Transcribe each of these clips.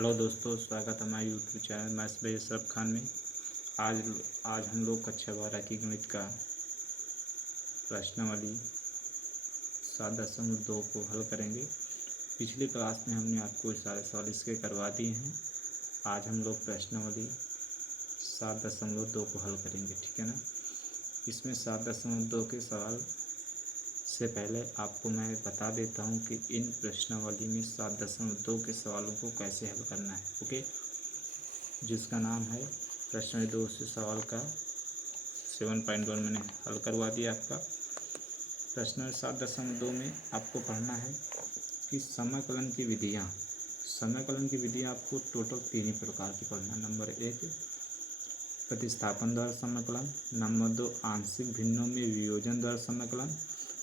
Hello दोस्तों, स्वागत है हमारे YouTube channel maths by Ashraf Khan में। आज आज हम लोग कक्षा 12 की गणित का प्रश्नावली 7.2 को हल करेंगे। पिछली क्लास में हमने आपको सारे सवाल इसके करवा दिए हैं। आज हम लोग प्रश्नावली 7.2 को हल करेंगे, ठीक है ना। इसमें 7.2 के सवाल से पहले आपको मैं बता देता हूं कि इन प्रश्नावली में 7.2 के सवालों को कैसे हल करना है, ओके। जिसका नाम है प्रश्न 2 से सवाल का 7.1 मैंने हल करवा दिया आपका। प्रश्न 7.2 में आपको पढ़ना है कि समाकलन की विधियाँ आपको टोटल 3 ही प्रकार की पढ़ना है। नंबर 1 प्रतिस्थापन द्वारा समाकलन, नंबर 2 आंशिक भिन्नों में वियोजन द्वारा समाकलन,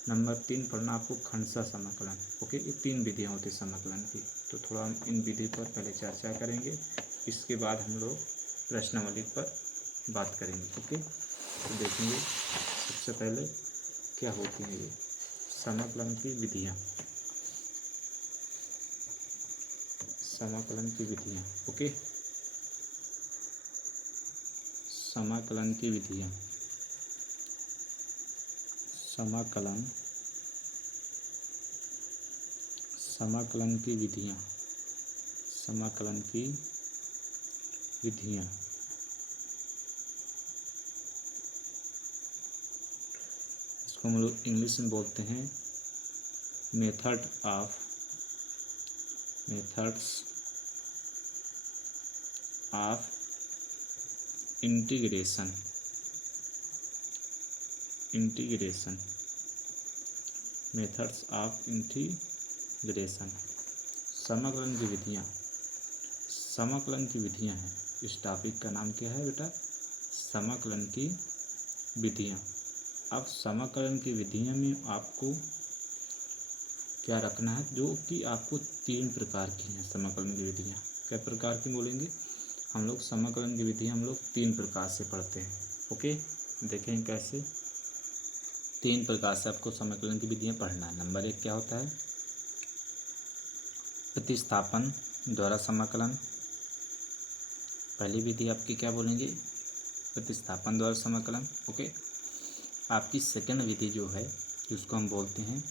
नंबर 3 पढ़ना आपको खंडशः समाकलन, ओके। ये 3 विधियाँ होती समाकलन की। तो थोड़ा हम इन विधि पर पहले चर्चा करेंगे, इसके बाद हम लोग प्रश्नावली पर बात करेंगे, ओके। तो देखेंगे सबसे पहले क्या होती है ये समाकलन की विधियाँ। समाकलन की विधियाँ, ओके। समाकलन की विधियाँ, समाकलन की विधियाँ, समाकलन की विधियाँ। इसको हम लोग इंग्लिश में बोलते हैं methods of integration. Methods of integration, समाकलन की विधियाँ। समाकलन की विधियाँ हैं, इस टॉपिक का नाम क्या है बेटा? समाकलन की विधियाँ। अब समाकलन की विधियाँ में आपको क्या रखना है, जो कि आपको 3 प्रकार की हैं समाकलन की विधियाँ। क्या प्रकार की बोलेंगे हम लोग? समाकलन की विधियाँ हम लोग 3 प्रकार से पढ़ते हैं, ओके। देखें कैसे 3 प्रकार से आपको समाकलन की विधियाँ पढ़ना है। नंबर 1 क्या होता है? प्रतिस्थापन द्वारा समाकलन। पहली विधि आपकी क्या बोलेंगे? प्रतिस्थापन द्वारा समाकलन, ओके। आपकी सेकंड विधि जो है, जिसको हम बोलते हैं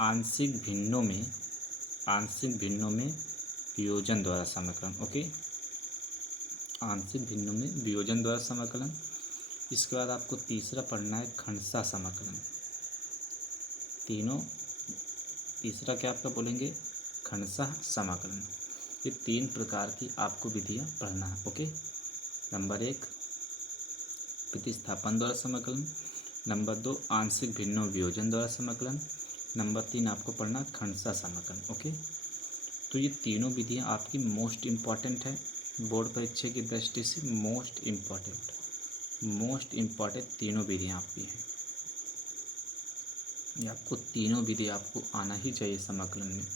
आंशिक भिन्नों में वियोजन द्वारा समाकलन, ओके। आंशिक भिन्नों में वियोजन द्वारा समाकलन। इसके बाद आपको तीसरा पढ़ना है खंडशः समाकलन। तीसरा क्या आपका बोलेंगे? खंडशः समाकलन। ये 3 प्रकार की आपको विधियाँ पढ़ना है, ओके। नंबर 1 प्रतिस्थापन द्वारा समाकलन, नंबर 2 आंशिक भिन्नों वियोजन द्वारा समाकलन, नंबर 3 आपको पढ़ना खंडशः समाकलन, ओके। तो ये तीनों विधियाँ आपकी मोस्ट इम्पॉर्टेंट है, बोर्ड परीक्षा की दृष्टि से मोस्ट इम्पॉर्टेंट तीनों विधियाँ आपकी हैं। ये आपको तीनों विधि आपको आना ही चाहिए समाकलन में,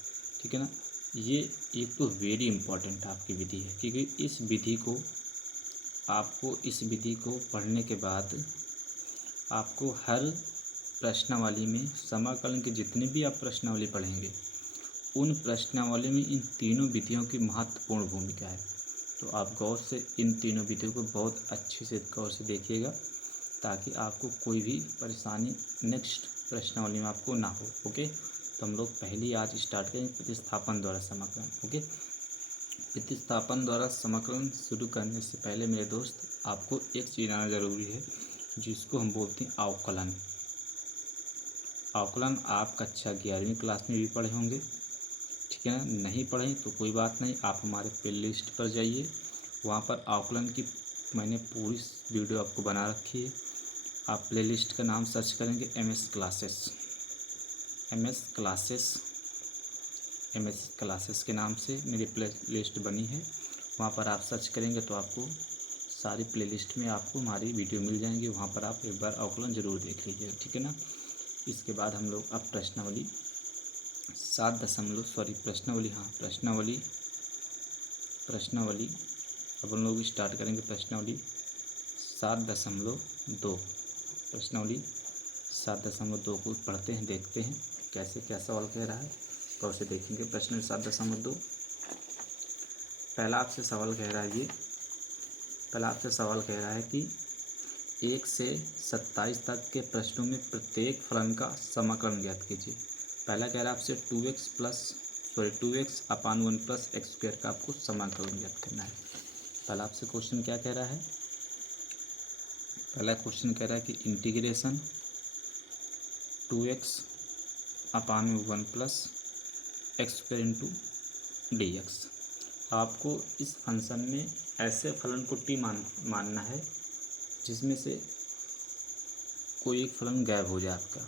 ठीक है ना। ये एक तो वेरी इम्पॉर्टेंट आपकी विधि है, क्योंकि इस विधि को पढ़ने के बाद आपको हर प्रश्नावली में समाकलन के जितने भी आप प्रश्नावली पढ़ेंगे, उन प्रश्नावली में इन तीनों विधियों की महत्वपूर्ण भूमिका है। तो आप गौर से इन तीनों विधियों को बहुत अच्छे से गौर से देखिएगा, ताकि आपको कोई भी परेशानी नेक्स्ट प्रश्नावली में आपको ना हो, ओके। तो हम लोग पहली आज स्टार्ट करेंगे प्रतिस्थापन द्वारा समाकलन, ओके। प्रतिस्थापन द्वारा समाकलन शुरू करने से पहले मेरे दोस्त आपको एक चीज़ आना ज़रूरी है, जिसको हम बोलते हैं अवकलन। अवकलन आप कक्षा 11वीं क्लास में भी पढ़े होंगे, ठीक है ना। नहीं पढ़ें तो कोई बात नहीं, आप हमारे प्ले लिस्ट पर जाइए, वहाँ पर अवकलन की मैंने पूरी वीडियो आपको बना रखी है। आप प्ले लिस्ट का नाम सर्च करेंगे MS क्लासेस के नाम से मेरी प्ले लिस्ट बनी है। वहाँ पर आप सर्च करेंगे तो आपको सारी प्ले लिस्ट में आपको हमारी वीडियो मिल जाएंगी। वहाँ पर आप एक बार अवकलन ज़रूर देख लीजिएगा, ठीक है ना। इसके बाद हम लोग अब प्रश्नावली अब हम लोग स्टार्ट करेंगे प्रश्नावली 7.2। प्रश्नावली 7.2 को पढ़ते हैं, देखते हैं कैसे क्या सवाल कह रहा है, तो उसे देखेंगे। प्रश्न 7.2 पहला आपसे सवाल कह रहा है कि 1 से 27 तक के प्रश्नों में प्रत्येक फलन का समाकलन ज्ञात कीजिए। पहला कह रहा है आपसे 2x अपान 1 प्लस एक्स स्क्वायर का आपको समाकलन ज्ञात करना है। पहला आपसे क्वेश्चन क्या कह रहा है? पहला क्वेश्चन कह रहा है कि इंटीग्रेशन 2x अपान 1 plus x square into dx। आपको इस फंक्शन में ऐसे फलन को t मानना है जिसमें से कोई एक फलन गायब हो जाए आपका।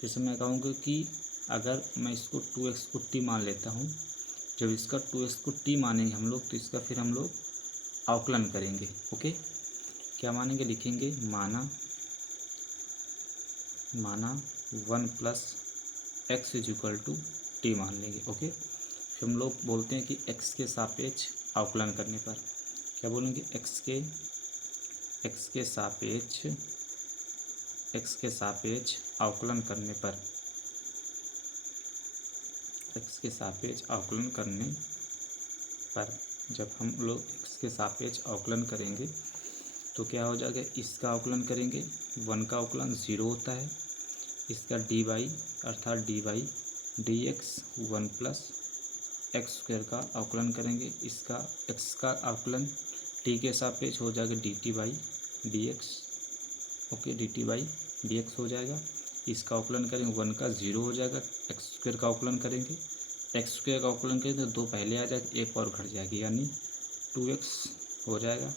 जैसे मैं कहूँगा कि अगर मैं इसको 2x को t मान लेता हूँ, जब इसका 2x को t मानेंगे हम लोग तो इसका फिर हम लोग अवकलन करेंगे। ओके, क्या मानेंगे? लिखेंगे माना 1 plus x is equal to T मान लेंगे। ओके, फिर हम लोग बोलते हैं कि x के सापेक्ष अवकलन करने पर क्या बोलेंगे? x के सापेक्ष अवकलन करने पर जब हम लोग x के सापेक्ष अवकलन करेंगे तो क्या हो जाएगा? इसका अवकलन करेंगे, 1 का अवकलन 0 होता है, इसका dy अर्थात dx 1 प्लस एक्स स्क्वायर का अवकलन करेंगे, इसका x का अवकलन t के सापेक्ष हो जाएगा dt by dx। Okay, dt by dx हो जाएगा। इसका अवकलन करेंगे, 1 का 0 हो जाएगा, एक्स स्क्वायर का अवकलन करेंगे, एक्स स्क्वायर का अवकलन करेंगे तो 2 पहले आ जाएगा, एक और घट जाएगी यानी 2x हो जाएगा।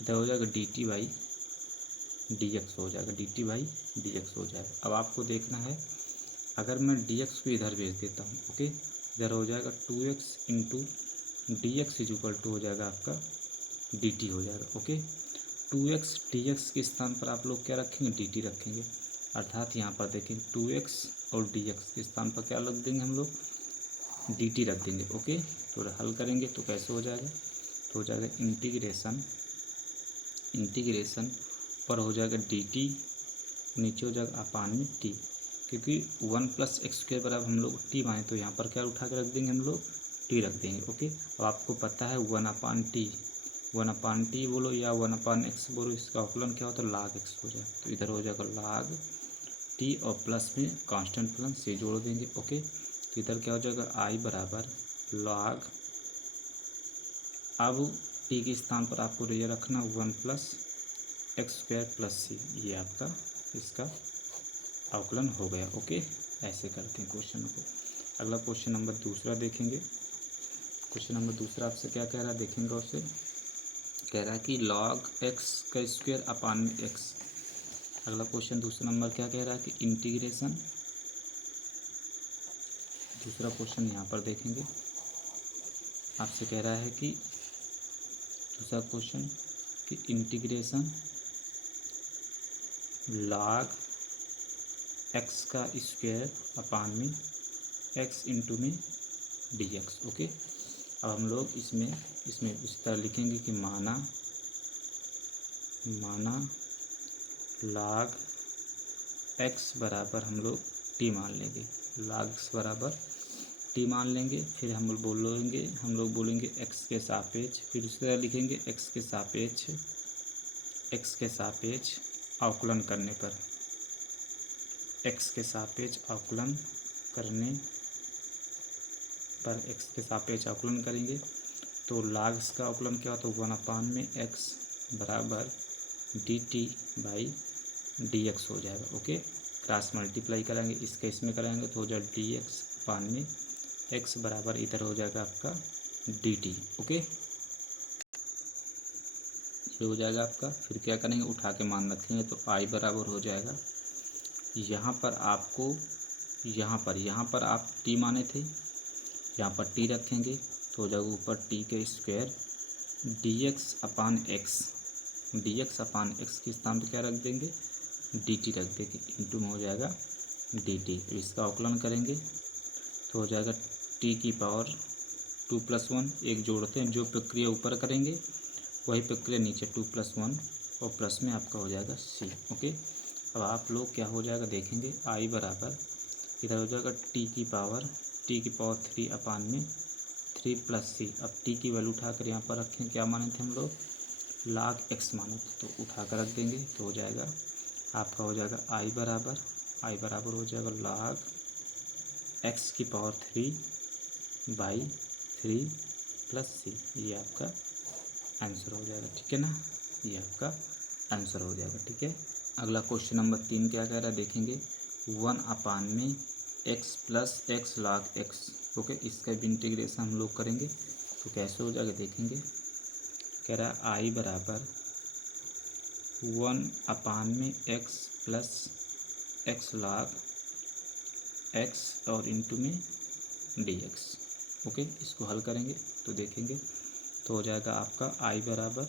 इधर हो जाएगा dt बाई dx हो जाएगा, dt बाई dx हो जाएगा। अब आपको देखना है, अगर मैं dx को इधर भेज देता हूँ, ओके, इधर हो जाएगा 2x into dx is equal to हो जाएगा आपका dt हो जाएगा। ओके, 2x dx के स्थान पर आप लोग क्या रखेंगे? dt रखेंगे, अर्थात यहाँ पर देखेंगे 2x और dx के स्थान पर क्या रख देंगे हम लोग? dt रख देंगे। ओके, तो हल करेंगे तो कैसे हो जाएगा? तो हो जाएगा इंटीग्रेशन पर हो जाएगा dt, नीचे हो जाएगा अपान में t, क्योंकि 1 प्लस एक्स स्क्वायर बराबर हम लोग t माने तो यहाँ पर क्या उठा के रख देंगे हम लोग? t रख देंगे। ओके, अब आपको पता है 1 अपान टी बोलो या 1 अपान एक्स बोलो, इसका अवकलन क्या होता है? log x हो जाए, तो इधर हो जाएगा log t और प्लस में कांस्टेंट फलन से जोड़ देंगे। ओके, तो इधर क्या हो जाएगा? i बराबर log, अब t के स्थान पर आपको ये रखना 1 प्लस एक्स स्क्वायर प्लस सी, ये आपका इसका अवकलन हो गया। ओके, ऐसे करते हैं क्वेश्चन को। अगला क्वेश्चन नंबर दूसरा देखेंगे। क्वेश्चन नंबर दूसरा आपसे क्या कह रहा है देखेंगे, उससे कह रहा है कि log x का स्क्वायर अपान में x। अगला क्वेश्चन दूसरा नंबर क्या कह रहा है कि इंटीग्रेशन, दूसरा क्वेश्चन यहाँ पर देखेंगे, आपसे कह रहा है कि दूसरा क्वेश्चन कि इंटीग्रेशन log x का स्क्वायर अपान में x इंटू में dx। ओके, अब हम लोग इसमें इस तरह लिखेंगे कि माना log x बराबर हम लोग t मान लेंगे, log x बराबर t मान लेंगे, फिर हम लोग बोलेंगे x के सापेक्ष, फिर इस तरह लिखेंगे x के सापेक्ष अवकलन करने पर, x के सापेक्ष अवकलन करेंगे तो log का अवकलन क्या होता है? 1 अपान में x बराबर dt बाई dx हो जाएगा। ओके, क्रॉस मल्टीप्लाई करेंगे, इसका इसमें करेंगे तो हो जाएगा dx अपान में x बराबर इधर हो जाएगा आपका dt। ओके, ये हो जाएगा आपका। फिर क्या करेंगे? उठा के मान रखेंगे तो i बराबर हो जाएगा, यहाँ पर आप t माने थे, यहाँ पर t रखेंगे तो हो जाएगा ऊपर t के स्क्वायर dx अपान x के स्थान पर क्या रख देंगे? dt रख देंगे, इंटू में हो जाएगा dt। इसका अवकलन करेंगे तो हो जाएगा t की पावर 2+1, एक जोड़ते हैं, जो प्रक्रिया ऊपर करेंगे वही प्रक्रिया नीचे 2+1 और प्लस में आपका हो जाएगा c। ओके, अब आप लोग क्या हो जाएगा देखेंगे, i बराबर इधर हो जाएगा t की पावर 3 अपान में 3 प्लस सी। अब टी की वैल्यू उठाकर यहाँ पर रखें, क्या माने थे हम लोग, log x माने थे, तो उठाकर रख देंगे तो हो जाएगा आपका, हो जाएगा आई बराबर हो जाएगा log x की पावर 3 बाई 3 प्लस सी। ये आपका आंसर हो जाएगा, ठीक है ना, ये आपका आंसर हो जाएगा, ठीक है। अगला क्वेश्चन नंबर 3 क्या कह रहा है देखेंगे, 1 में x plus x log x। Okay, इसका भी इंटीग्रेशन हम लोग करेंगे तो कैसे हो जाएगा देखेंगे। कह रहा है आई बराबर 1 में x plus x log x और इंटू में dx। ओके, इसको हल करेंगे तो देखेंगे तो हो जाएगा आपका आई बराबर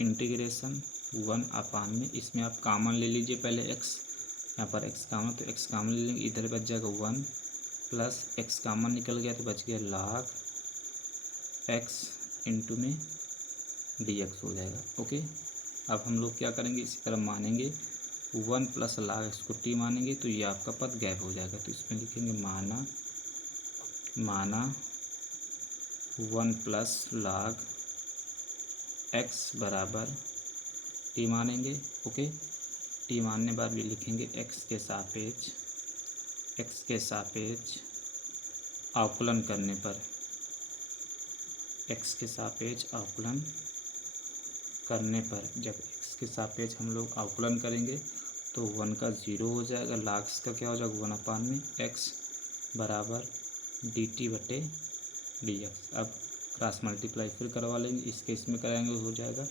इंटीग्रेशन 1 में, इसमें आप कॉमन ले लीजिए पहले x, यहाँ पर x कॉमन तो x कॉमन ले लेंगे, इधर बच जाएगा 1 प्लस x कॉमन निकल गया तो बच गया log x इंटू में dx हो जाएगा। ओके, अब हम लोग क्या करेंगे, इसी तरह मानेंगे 1 प्लस log x को t मानेंगे तो ये आपका पद गैप हो जाएगा, तो इसमें लिखेंगे माना 1 प्लस log x बराबर टी मानेंगे। ओके, टी मानने बाद भी लिखेंगे x के सापेक्ष अवकलन करने पर, x के सापेक्ष अवकलन करने पर जब x के सापेक्ष हम लोग अवकलन करेंगे तो 1 का 0 हो जाएगा, log का क्या हो जाएगा 1 में x बराबर dt बटे dx। अब क्रॉस मल्टीप्लाई फिर करवा लेंगे, इस केस में कराएंगे हो जाएगा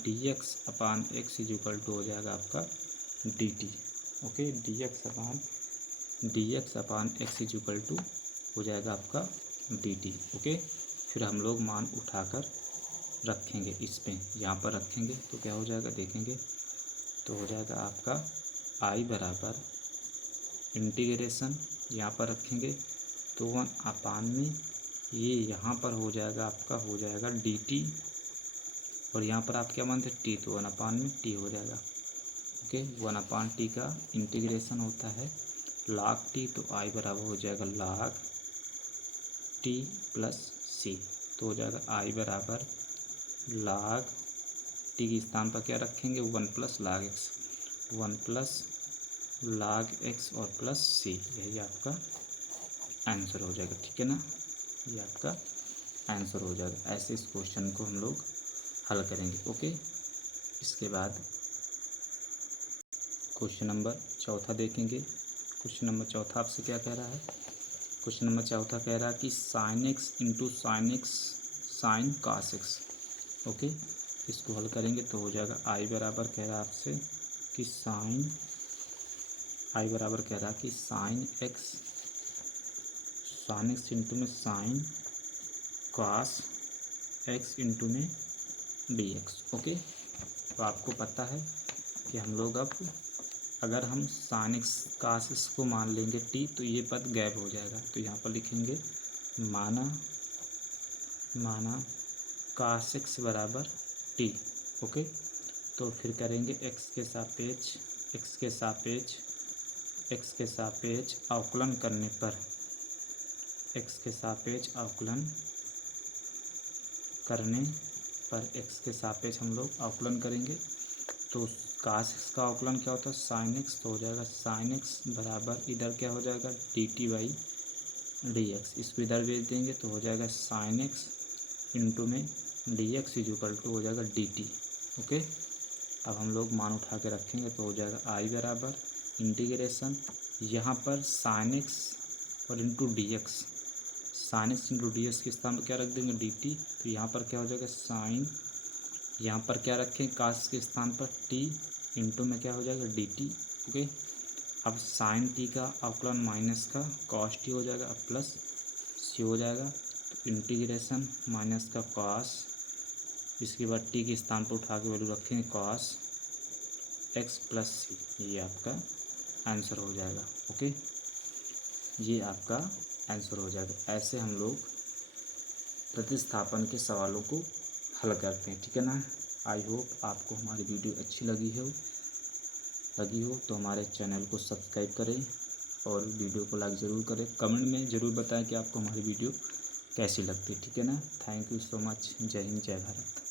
dx upon x is equal to हो जाएगा आपका dt। Okay, dx upon x is equal to हो जाएगा आपका dt। ओके, फिर हम लोग मान उठाकर रखेंगे, इस पे यहाँ पर रखेंगे तो क्या हो जाएगा देखेंगे तो हो जाएगा आपका आई बराबर इंटीग्रेशन, यहाँ पर रखेंगे तो 1 में ये यहाँ पर हो जाएगा आपका, हो जाएगा dt, और यहाँ पर आप क्या मानते हैं टी, तो 1 में टी हो जाएगा। ओके, 1/t का इंटीग्रेशन होता है log t, तो आई बराबर हो जाएगा log t प्लस सी, तो हो जाएगा आई बराबर log t के स्थान पर क्या रखेंगे 1 plus log x, 1 plus log x और प्लस सी, यही आपका आंसर हो जाएगा, ठीक है ना, ये आपका आंसर हो जाएगा। ऐसे इस क्वेश्चन को हम लोग हल करेंगे। ओके, इसके बाद क्वेश्चन नंबर 4 देखेंगे। क्वेश्चन नंबर 4 आपसे क्या कह रहा है, क्वेश्चन नंबर 4 कह रहा है कि sin x into sine cos x। Okay, इसको हल करेंगे तो हो जाएगा आई बराबर कह रहा है आपसे कि आई बराबर कह रहा है कि साइन एक्स इंटू में साइन cos x इंटू में dx। ओके, तो आपको पता है कि हम लोग अब अगर हम साइन एक्स cos x को मान लेंगे t तो ये पद गैप हो जाएगा, तो यहाँ पर लिखेंगे माना cos x बराबर t। ओके, तो फिर करेंगे x के सापेक्ष अवकलन करने पर, x के सापेक्ष हम लोग अवकलन करेंगे तो cos x का अवकलन क्या होता है sin x, तो हो जाएगा sin x बराबर इधर क्या हो जाएगा dt बाई dx, इसको इधर भेज देंगे तो हो जाएगा sin x इंटू में dx इज इक्वल टू हो जाएगा dt। ओके, अब हम लोग मान उठा के रखेंगे तो हो जाएगा आई बराबर इंटीग्रेशन, यहाँ पर sin x और into dx, sin x into dx के स्थान पर क्या रख देंगे dt, तो यहाँ पर क्या हो जाएगा साइन, यहाँ पर क्या रखें cos के स्थान पर t इंटू में क्या हो जाएगा dt। ओके, अब साइन t का अवकलन माइनस का cos t हो जाएगा, अब प्लस c हो जाएगा, तो इंटीग्रेशन माइनस का cos, इसके बाद t के स्थान पर उठा के वैल्यू रखेंगे cos x प्लस सी, ये आपका आंसर हो जाएगा। ओके, ये आपका आंसर हो जाएगा। ऐसे हम लोग प्रतिस्थापन के सवालों को हल करते हैं, ठीक है ना। आई होप आपको हमारी वीडियो अच्छी लगी हो तो हमारे चैनल को सब्सक्राइब करें और वीडियो को लाइक ज़रूर करें। कमेंट में ज़रूर बताएं कि आपको हमारी वीडियो कैसी लगती, ठीक है ना। Thank you so much. जय हिंद, जय भारत।